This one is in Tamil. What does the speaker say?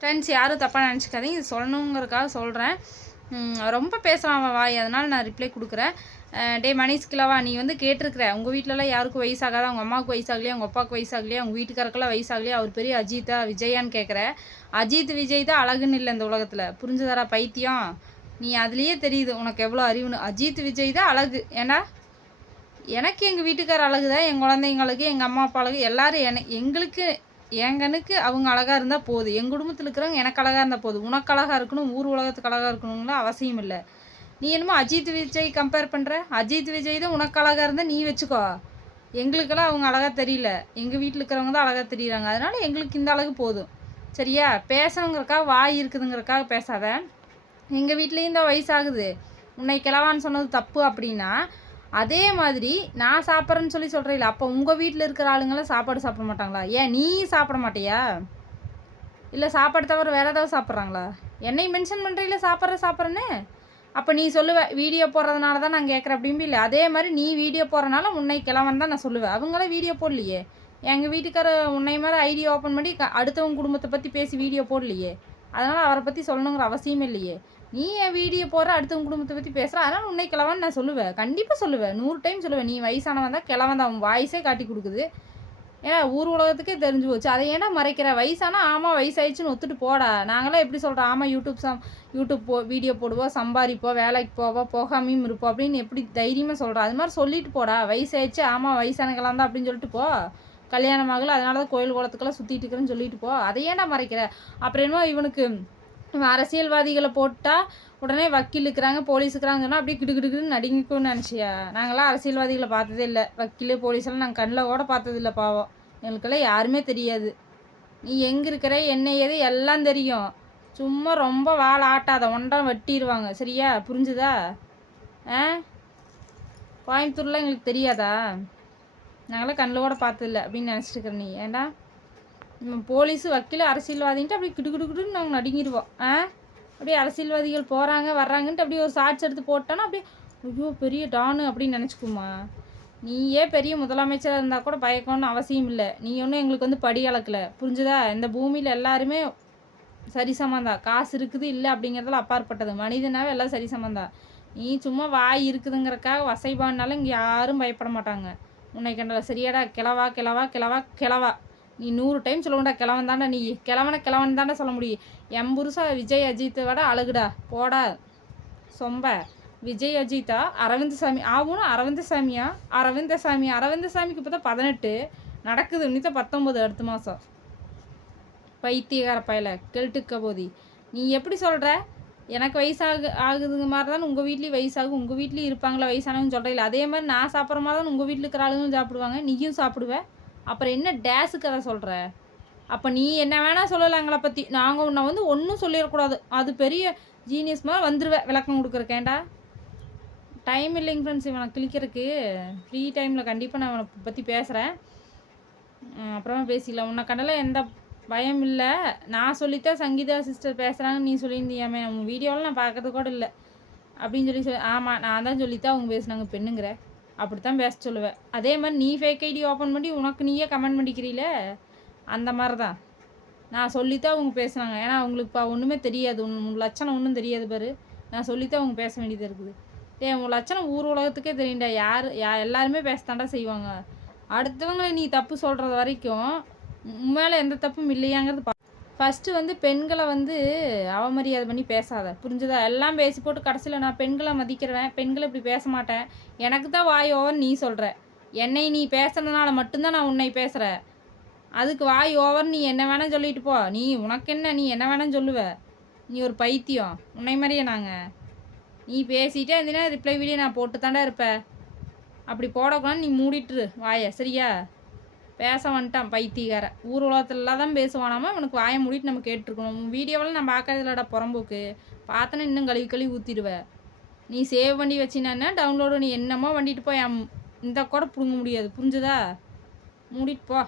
ஃப்ரெண்ட்ஸ் யாரும் தப்பாக நினச்சிக்காதீங்க. இது சொல்லணுங்கிறதுக்காக சொல்கிறேன் ரொம்ப பேசுகிறான் அவன் வாய். அதனால் நான் ரிப்ளை கொடுக்குறேன். டே டேய் மணிஷ் நீ வந்து கேட்டிருக்கிற. உங்கள் வீட்டிலலாம் யாருக்கும் வயசாகாத அவங்க அம்மாவுக்கு வயசாகலையா அவங்க அப்பாவுக்கு வயசாகலையா அவங்க வீட்டுக்காரக்கெல்லாம் வயசாகலையா? அவர் பெரிய அஜித்தா விஜயான்னு கேட்குற அஜித் விஜய் தான் அழகுன்னு இல்லை இந்த உலகத்தில். புரிஞ்சுதாரா பைத்தியம்? நீ அதுலேயே தெரியுது உனக்கு எவ்வளோ அறிவுன்னு. அஜித் விஜய் தான் அழகு. ஏன்னா எனக்கு எங்கள் வீட்டுக்கார அழகு தான் என் குழந்தைங்களுக்கு எங்கள் அம்மா அப்பா அழகு. எல்லாரும் என எங்களுக்கு என் கண்ணுக்கு அவங்க அழகாக இருந்தால் போதும். எங்கள் குடும்பத்தில் இருக்கிறவங்க எனக்கு அழகாக இருந்தால் போதும். உனக்கு அழகாக இருக்கணும் ஊர் உலகத்துக்கு அழகாக இருக்கணும்லாம் அவசியம் இல்லை. நீ என்னமோ அஜித் விஜய் கம்பேர் பண்ணுற அஜித் விஜய் தான் உனக்கு அழகாக இருந்தால் நீ வச்சுக்கோ. எங்களுக்கெல்லாம் அவங்க அழகாக தெரியல. எங்கள் வீட்டில் இருக்கிறவங்க தான் அழகாக தெரியுறாங்க. அதனால எங்களுக்கு இந்த அழகு போதும். சரியா? பேசணுங்கிறக்காக வாய் இருக்குதுங்கிறக்காக பேசாத. எங்கள் வீட்லேயும் இந்த வயசாகுது உன்னை கிளவான்னு சொன்னது தப்பு அப்படின்னா அதே மாதிரி நான் சாப்பிட்றேன்னு சொல்லி சொல்கிறீங்கள அப்போ உங்கள் வீட்டில் இருக்கிற ஆளுங்களாம் சாப்பாடு சாப்பிட மாட்டாங்களா? ஏன் நீ சாப்பிட மாட்டியா? இல்லை சாப்பாடு தவிர வேறு ஏதாவது சாப்பிட்றாங்களா? என்னை மென்ஷன் பண்ணுறீங்களா சாப்பிட்ற சாப்பிட்றேன்னு? அப்போ நீ சொல்லுவ வீடியோ போடுறதுனால தான் நான் கேட்குறேன் அப்படின்னு இல்லை. அதே மாதிரி நீ வீடியோ போடுறனால உன்னை கிளவன் தான் நான் சொல்லுவேன் அவங்களாம் வீடியோ போடலையே. எங்கள் வீட்டுக்கார உன்னை மாதிரி ஐடியா ஓப்பன் பண்ணி க- அடுத்தவங்க குடும்பத்தை பற்றி பேசி வீடியோ போடலையே. அதனால் அவரை பற்றி சொல்லணுங்கிற அவசியம் இல்லையே. நீ என் வீடியோ போடுற அடுத்தவங்க குடும்பத்தை பற்றி பேசுகிற அதனால் உன்னை கிழவன் நான் சொல்லுவேன். கண்டிப்பாக சொல்லுவேன். நூறு டைம் சொல்லுவேன். நீ வயசானவன் தான் கிழவன் தான். அவன் வாய்ஸே காட்டி கொடுக்குது. ஏன்னா ஊர் உலகத்துக்கே தெரிஞ்சு போச்சு. அதை ஏன்னா மறைக்கிற? வயசானா ஆமாம் வயசாயிடுச்சுன்னு ஒத்துட்டு போடா. நாங்களாம் எப்படி சொல்கிறோம் ஆமாம் யூடியூப் சம் யூடியூப் போ வீடியோ போடுவோம் சம்பாதிப்போம் வேலைக்கு போவோம் போகாமையும் இருப்போம் அப்படின்னு எப்படி தைரியமாக சொல்கிறோம் அது மாதிரி சொல்லிட்டு போடா. வயசாயிடுச்சு ஆமாம் வயசானங்களாம் தான் அப்படின்னு சொல்லிட்டு போ. கல்யாணம் ஆகல அதனால தான் கோயில் குளத்துக்கெல்லாம் சுற்றிட்டு இருக்கிறேன்னு சொல்லிட்டு போ. அதை ஏன்டா மறைக்கிற? அப்புறம் என்னமோ இவனுக்கு இவன் அரசியல்வாதிகளை போட்டால் உடனே வக்கீல் இருக்கிறாங்க போலீஸ் இருக்கிறாங்கன்னு சொன்னால் அப்படியே கிடுகிடுன்னு நடுங்கிக்கும்னு நினச்சியா? நாங்களாம் அரசியல்வாதிகளை பார்த்ததே இல்லை. வக்கீல் போலீஸெல்லாம் நாங்கள் கண்ணில் கூட பார்த்ததில்ல பாவம். எங்களுக்கெல்லாம் யாருமே தெரியாது. நீ எங்கே இருக்கிற என்ன ஏது எல்லாம் தெரியும். சும்மா ரொம்ப வாழை ஆட்டாத ஒன்றா வெட்டிடுவாங்க சரியா? புரிஞ்சுதா? ஆ? கோயம்புத்தூர்லாம் எங்களுக்கு தெரியாதா? நாங்களாம் கண்ணில் கூட பார்த்ததில்ல அப்படின்னு நினச்சிட்டு இருக்கிற நீ. ஏண்டா போலீஸு வக்கீல் அரசியல்வாதின்ட்டு அப்படியே கிடு நாங்கள் நடுங்கிடுவோம் ஆ? அப்படியே அரசியல்வாதிகள் போகிறாங்க வர்றாங்கன்ட்டு அப்படியே ஒரு ஷார்ட்ஸ் எடுத்து போட்டோன்னா அப்படியே ஐயோ பெரிய டானு அப்படின்னு நினச்சிக்குமா நீயே பெரிய முதலமைச்சராக இருந்தால் கூட பயக்கணும்னு அவசியம் இல்லை. நீ ஒன்றும் எங்களுக்கு வந்து படி அளக்கல. புரிஞ்சுதா? இந்த பூமியில் எல்லாருமே சரிசமம் தான் காசு இருக்குது இல்லை அப்படிங்கிறதுல அப்பாற்பட்டது. மனிதனாவே எல்லாம் சரிசமம் தான் நீ சும்மா வாய் இருக்குதுங்கிறக்காக வசைபான்னாலும் இங்கே யாரும் பயப்பட மாட்டாங்க. உன்னை கண்டல சரியாடா கிளவா கிளவா கிளவா கிளவா. நீ நூறு டைம் சொல்லுங்கடா கிழவன் தாண்டா நீ. கிழவனை கிழவன் தாண்டா சொல்ல முடியும். என் புருஷா விஜய் அஜித்தை விட அழகுடா. போடா. சொம்ப. விஜய் அஜித்தா அரவிந்த் சாமி. ஆகணும் அரவிந்த சாமியா? அரவிந்த சாமி. அரவிந்த சாமிக்கு இப்போ தான் பதினெட்டு. நடக்குது இன்னித்த பத்தொம்பது அடுத்த மாதம் பைத்தியகார பயல கெல்ட்டுக்க போதி நீ எப்படி சொல்கிற எனக்கு வயசாகு ஆகுதுங்க மாதிரி தான் உங்கள் வீட்லேயும் வயசாகும். உங்கள் வீட்லேயும் இருப்பாங்களா? வயசானவங்க சொல்கிறீங்களா அதே மாதிரி நான் சாப்பிட்ற மாதிரி தான் உங்கள் வீட்டில் இருக்கிற ஆளுங்களும் சாப்பிடுவாங்க. நீயும் சாப்பிடுவ? அப்புறம் என்ன டேஸு கதை சொல்கிற அப்போ நீ என்ன வேணால் சொல்லலாங்களை பற்றி நாங்கள் உன்னை வந்து ஒன்றும் சொல்லிடக்கூடாது. அது பெரிய ஜீனியஸ் மாதிரி வந்துடுவேன் விளக்கம் கொடுக்குறக்கேண்டா டைம் இல்லைங்க ஃப்ரெண்ட்ஸ் இவனை கிளிக்கிறதுக்கு ஃப்ரீ டைமில் கண்டிப்பாக நான் அவனை பற்றி பேசுகிறேன் அப்புறமா பேசிக்கலாம். உன்னை கண்டல எந்த பயம் இல்லை. நான் சொல்லித்தான் சங்கீதா சிஸ்டர் பேசுகிறாங்க நீ சொல்லியிருந்தியாமே. உன் வீடியோவில் நான் பார்க்கறது கூட இல்லை. அப்படின்னு சொல்லி சொல்லி ஆமாம் நான் தான் சொல்லித்தான் அவங்க பேசுனாங்க பெண்ணுங்கிற. அப்படி தான் பேச சொல்லுவேன் அதே மாதிரி நீ ஃபேக் ஐடி ஓப்பன் பண்ணி உனக்கு நீயே கமெண்ட் பண்ணிக்கிறீல? அந்த மாதிரி தான் நான் சொல்லித்தான் அவங்க பேசுனாங்க. ஏன்னா அவங்களுக்கு இப்போ ஒன்றுமே தெரியாது. உன் லட்சணம் ஒன்றும் தெரியாது பாரு. நான் சொல்லித்தான் அவங்க பேச வேண்டியது இருக்குது. ஏ உன் லட்சணம் ஊர் உலகத்துக்கே தெரியும்டா. யார் யா எல்லாருமே பேசத்தாண்டா செய்வாங்க. அடுத்தவங்களை நீ தப்பு சொல்கிறது வரைக்கும் உன் மேலே எந்த தப்பும் இல்லையாங்கிறது பா ஃபஸ்ட்டு வந்து பெண்களை வந்து அவமரியாதை பண்ணி பேசாத. புரிஞ்சுதா? எல்லாம் பேசி போட்டு கடைசியில் நான் பெண்களை மதிக்கிறேன் பெண்களை இப்படி பேச மாட்டேன். எனக்கு தான் வாய் ஓவர்னு நீ சொல்கிற என்னை நீ பேசுறதுனால மட்டும்தான் நான் உன்னை பேசுகிறேன் அதுக்கு வாய் ஓவர் நீ என்ன வேணால் சொல்லிட்டு போ. நீ உனக்கு என்ன? நீ என்ன வேணால் சொல்லுவ. நீ ஒரு பைத்தியம். உன்னை மாதிரியே நாங்கள் நீ பேசிட்டே இருந்தீங்கன்னா ரிப்ளை வீடியோ நான் போட்டு தாண்டா இருப்பேன் அப்படி போடக்கூடாது நீ மூடிட்டுரு வாயை. சரியா? பேச வந்துட்டான் பைத்தியகார ஊர் உலகத்துலலாம் தான் பேசுவானாமா? அவனுக்கு வாயை மூடிட்டு நம்ம கேட்டிருக்கணும். வீடியோவில் நான் பார்க்கறதுலடா புறம்போக்கு. பார்த்தனா இன்னும் கழுவி கழுவி ஊற்றிடுவேன் நீ சேவ் பண்ணி வச்சினா டவுன்லோடு நீ என்னமோ வண்டிட்டு போய் இந்த கூட பிடுங்க முடியாது. புரிஞ்சுதா? மூடிட்டு போ.